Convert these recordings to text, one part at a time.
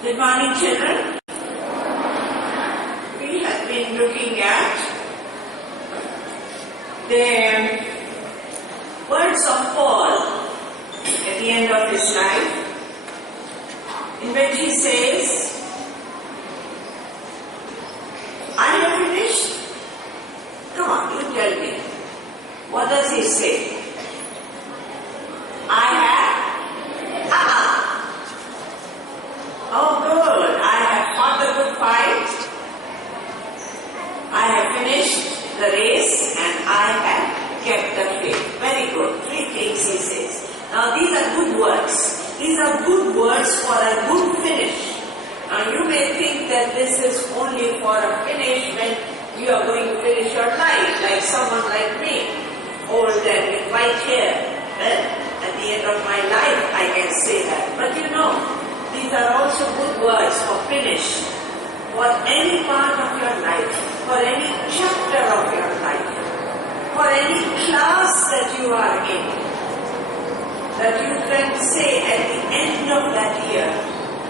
Good morning, children. We have been looking at the words of Paul at the end of his life, in which he says, I have finished. Come on, you tell me. What does he say? I have? Oh good, I have fought the good fight. I have finished the race and I have kept the faith. Very good. 3 things he says. Now these are good words. These are good words for a good finish. Now you may think that this is only for a finish when you are going to finish your life, like someone like me, old and with white hair. Well, at the end of my life I can say that. But you know, these are also good words for finish, for any part of your life, for any chapter of your life, for any class that you are in, that you can say at the end of that year,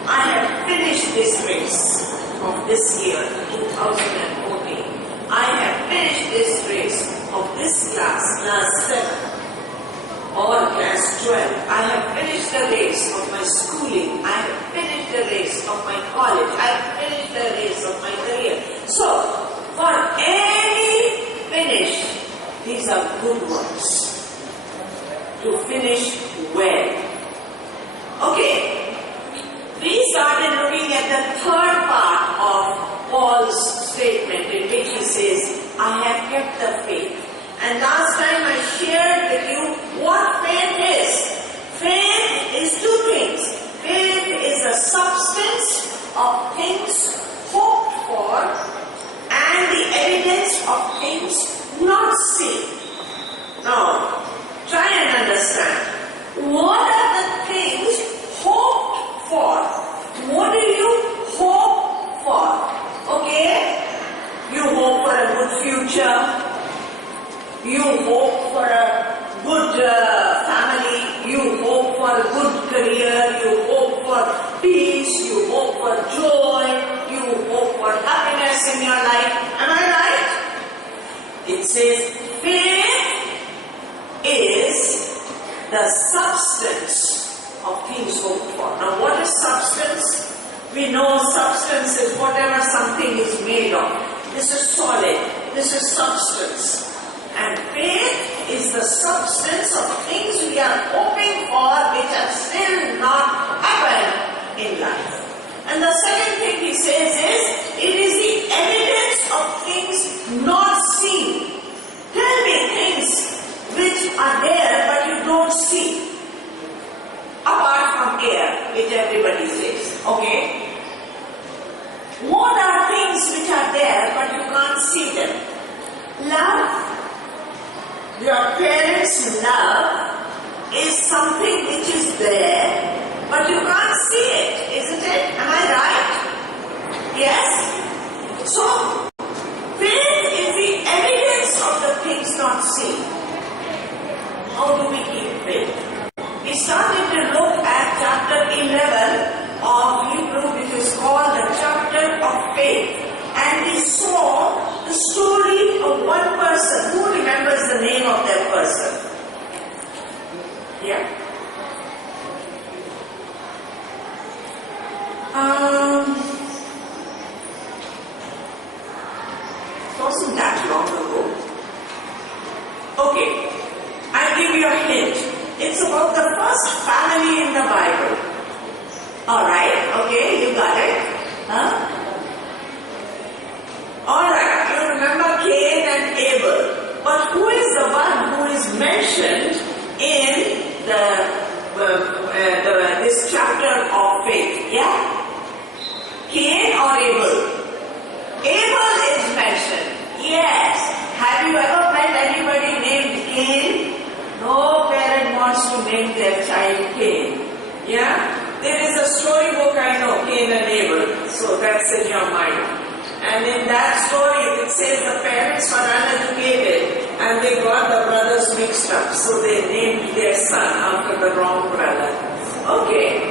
I have finished this race of this year, 2014. I have finished this race of this class 7. Or class 12, I have finished the race of my schooling, I have finished the race of my college, I have finished the race of my career. So, for any finish, these are good words to finish well. Okay, we started looking at the third part of Paul's statement in which he says, I have kept the faith. And last time I shared with you what faith is. Faith is 2 things. Faith is the substance of things hoped for and the evidence of things not seen. Now, try and understand. What are the things hoped for? What do you hope for? Okay? You hope for a good future. You hope for a good family, you hope for a good career, you hope for peace, you hope for joy, you hope for happiness in your life. Am I right? It says faith is the substance of things hoped for. Now what is substance? We know substance is whatever something is made of. This is solid, this is substance. And faith is the substance of things we are hoping for which have still not happened in life. And the second thing he says is, it is the evidence of things not seen. Tell me things which are there but you don't see. Apart from air, which everybody says. Okay? What are things which are there but you can't see them? Love. Your parents' love is something which is there, but you can't see it, isn't it? Am I right? Yes? So, faith is the evidence of the things not seen. How do we keep faith? We started to look at chapter 11 of Hebrew, which is called the chapter of faith. And we saw the story of one person. Who remembers the name of that person? Yeah? It wasn't that long ago. Okay, I'll give you a hint. It's about the first family in the Bible. Alright, okay, you got it? Huh? Alright, you remember Cain and Abel. But who is the one who is mentioned in this chapter of faith? Yeah? Cain or Abel? Abel is mentioned. Yes. Have you ever met anybody named Cain? No parent wants to name their child Cain. Yeah? There is a storybook I know, Cain and Abel. So that's in your mind. And in that story it says the parents were uneducated and they got the brothers mixed up. So they named their son after the wrong brother. Okay.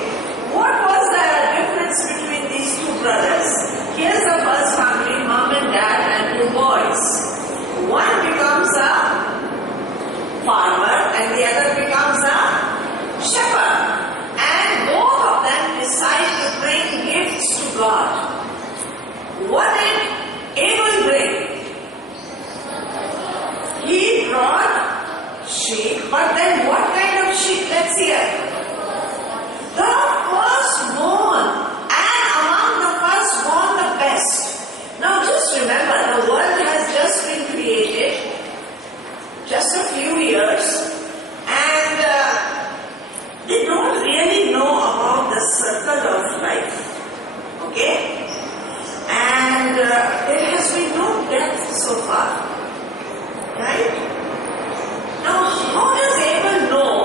What was the difference difference between these two brothers. Here's the first family, mom and dad and two boys. One becomes a farmer and the other becomes a shepherd. And both of them decide to bring gifts to God. What did Abel bring? He brought sheep, but then what kind of sheep? Let's hear. The firstborn, and among the firstborn, the best. Now just remember, the world has just been created, just a few years, and they don't really know about the circle of life. Okay? And there has been no death so far. Right? Now, how does Abel know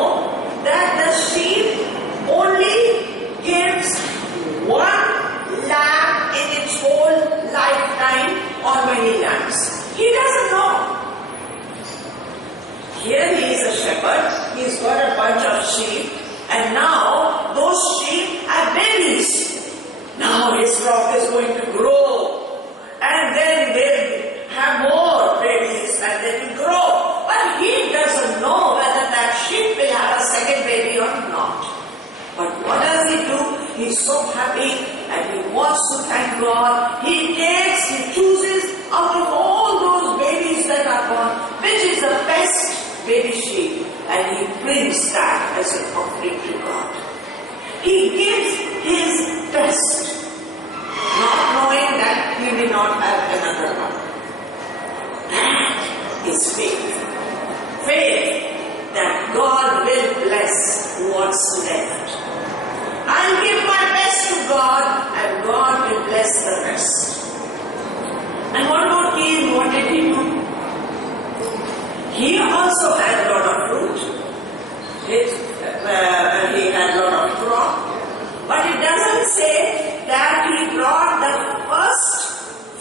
that the sheep only gives one lamb in its whole lifetime or many lambs? He doesn't know. Here he is a shepherd, he's got a bunch of sheep, and now those sheep have babies. Now his flock is going to grow, and then they'll have more babies and they will grow. But he doesn't know whether that sheep will have a second baby or not. But what does he do? He's so happy and he wants to thank God. He chooses out of all those babies that are born, which is the best baby sheep, and he brings that as an offering to God. He gives his best, not knowing that he will not have another one. That is faith. Faith that God will bless what's left. I'll give my best to God and God will bless the rest. And what about Cain? What did he do? He also had a lot of fruit. He had a lot of crop. But it doesn't say that he brought the first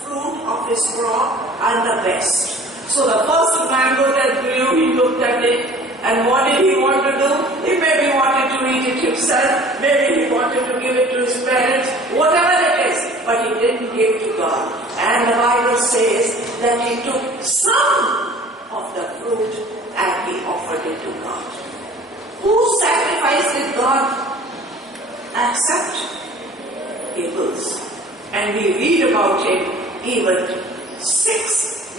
fruit of his crop and the best. So the first mango that grew, he looked at it, and what did he want to do? He maybe wanted to eat it himself, maybe he wanted to give it to his parents, whatever it is, but he didn't give to God. And the Bible says that he took some of the fruit and he offered it to God. Whose sacrifice did God accept? Abel's. And we read about it even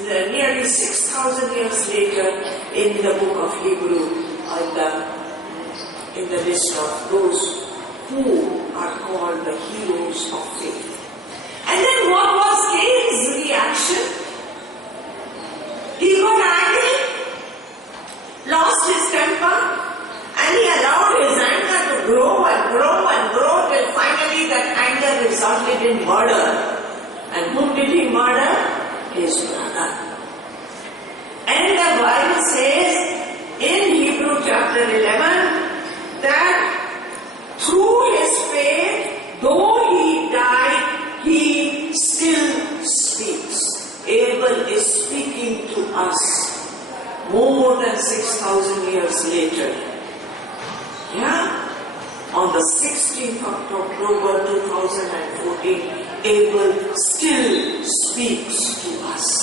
nearly 6,000 years later in the book of Hebrew, in the list of those who are called the heroes of faith. And then what was Cain's reaction? He got angry, lost his temper, and he allowed his anger to grow and grow and grow till finally that anger resulted in murder. And whom did he murder? His brother. And the Bible says in Hebrew chapter 11 that through his faith, though he died, he still speaks. Abel is speaking to us more than 6,000 years later. Yeah? On the 16th of October 2014, Abel still speaks to us.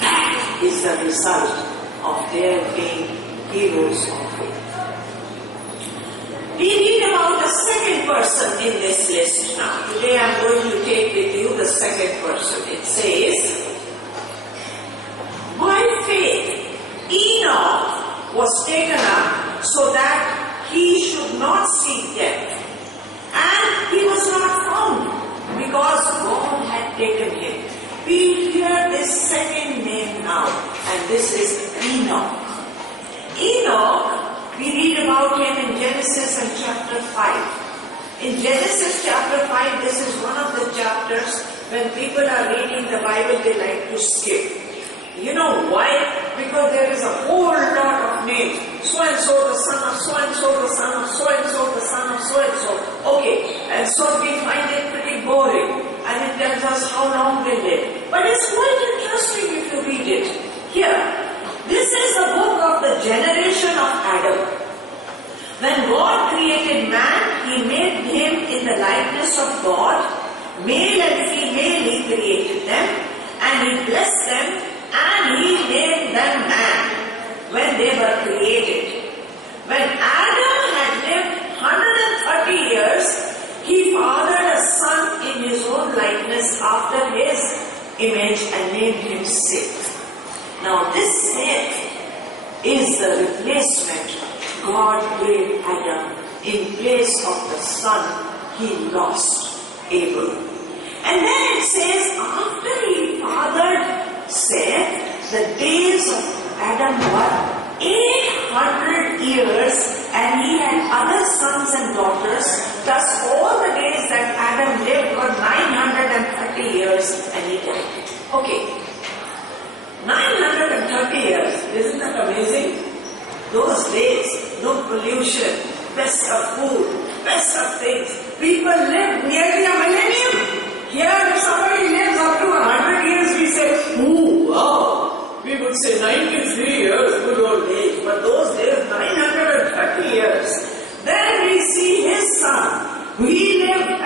That is the result of their being heroes of faith. We read about the second person in this list now. Today I am going to take with you the second person. It says, by faith, Enoch was taken up so that he should not see death. And he was not found because God had taken him. We hear this second name now, and this is Enoch. Enoch, we read about him in Genesis and chapter 5. In Genesis chapter 5, this is one of the chapters when people are reading the Bible, they like to skip. You know why? Because there is a whole lot of names. So and so the son of so and so the son of so and so the son of so and so. Okay, and so we find it pretty boring. And it tells us how long they lived. But it's quite interesting if you read it. Here, this is the book of the generation of Adam. When God created man, he made him in the likeness of God, male and female he created them, and he blessed them, and he named them man when they were created. When Adam had lived 130 years, he fathered a son in his own likeness after his image and named him Seth. Now this Seth is the replacement God gave Adam in place of the son he lost, Abel. And then it says, after he fathered Seth, the days of Adam were 800 years, and he had other sons and daughters. Thus all the days that Adam lived were 930 years, and he died. Okay, 930 years, isn't that amazing? Those days, no pollution, best of food, best of things. People lived nearly a millennium. Here, if somebody lives up to 100 years, we say, ooh, wow. We would say 93 years, good old age. But those days, 930 years. Then we see his son. He lived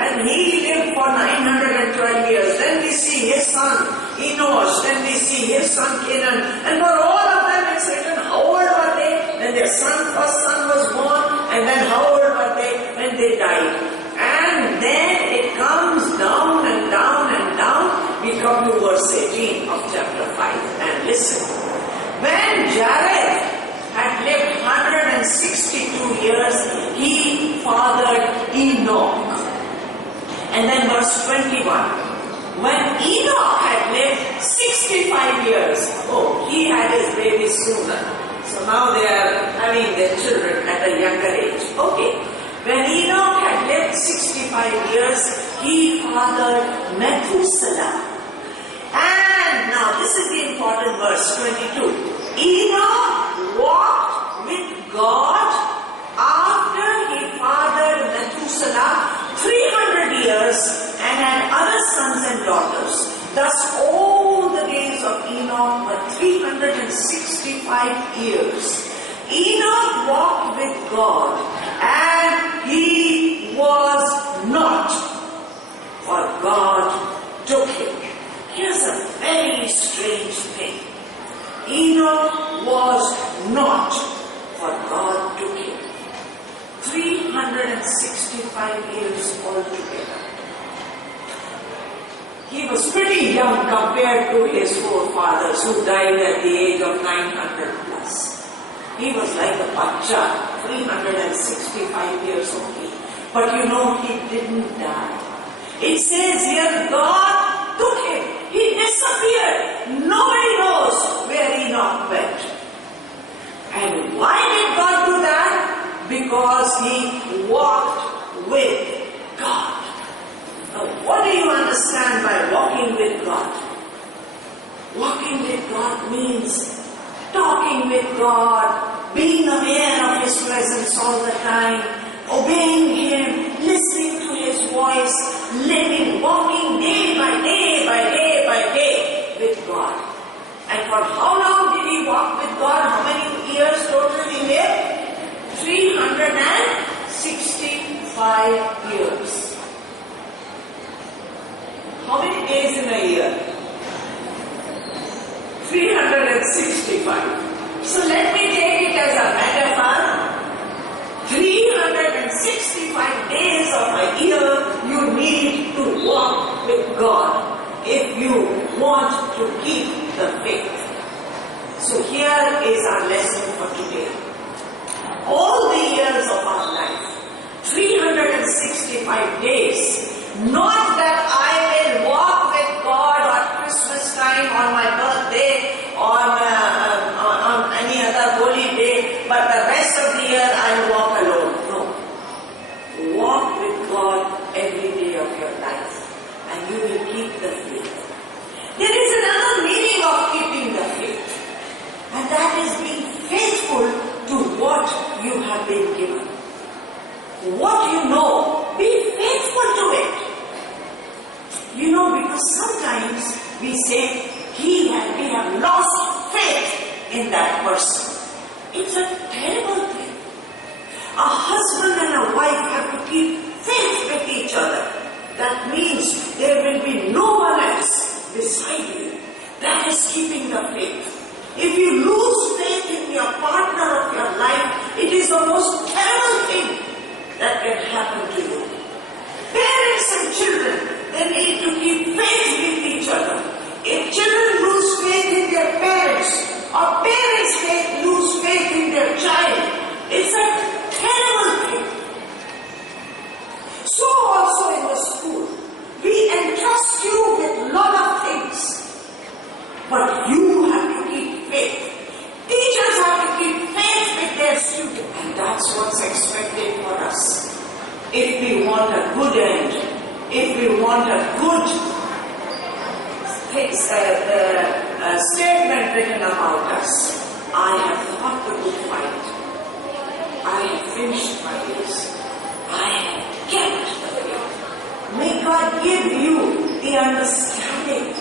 for 912 years. Then we see his son, Enosh. Then we see his son, Canaan. And for all of them, it's written, how old were they when their first son was born? And then how old were they when they died? And then it comes down and down and down. We come to verse 18 of chapter 5. And listen. When Jared had lived 162 years, he fathered Enoch. And then verse 21. When Enoch had lived 65 years, he had his baby sooner. So now they are having their children at a younger age. Okay. When Enoch had lived 65 years, he fathered Methuselah. And now this is the important verse 22. Enoch walked with God after he fathered Methuselah 300 years and had other sons and daughters. Thus all the days of Enoch were 365 years. Enoch walked with God, and he was not, for God took him. Here's a very strange thing. Enoch was not, for God took him. 365 years altogether. He was pretty young compared to his forefathers who died at the age of 900 plus. He was like a bacha, 365 years only. But you know, he didn't die. It says here, God took him. He disappeared. Nobody knows where Enoch went. And why did God do that? Because he walked with God. Now, what do you understand by walking with God? Walking with God means talking with God, being aware of His presence all the time, obeying Him, listening to His voice, living, walking day by day by day by day with God. And for how long did he walk with God? How many years total he lived? 365 years. How many days in a year? 365. So let me take it as a metaphor. 365 days of a year you need to walk with God if you want to keep the faith. So here is our lesson for today. All the years of our life, 365 days, not that I will walk with God on Christmas time, on my birthday, on any other holy day, but the rest of the year I will walk alone. No. Walk with God every day of your life and you will keep the faith. There is another meaning of keeping the faith, and that is being faithful to what you have been given. What you know, be faithful to it. You know, because sometimes we say, we have lost faith in that person. It's a terrible thing. A husband and a wife have to keep faith with each other. That means there will be no one else beside you. That is keeping the faith. If you lose faith in your partner of your life, it is the most terrible thing that can happen to you. Parents and children, they need to keep faith with each other. If children lose faith in their parents, or parents lose faith in their child, it's a terrible thing. So also in the school, we entrust you with a lot of things, but you have to keep faith. Teachers have to keep faith with their students, and that's what's expected for us. If we want a good end, if we want a good statement written about us, I have fought the good fight. I have finished my race. I have kept the faith. May God give you the understanding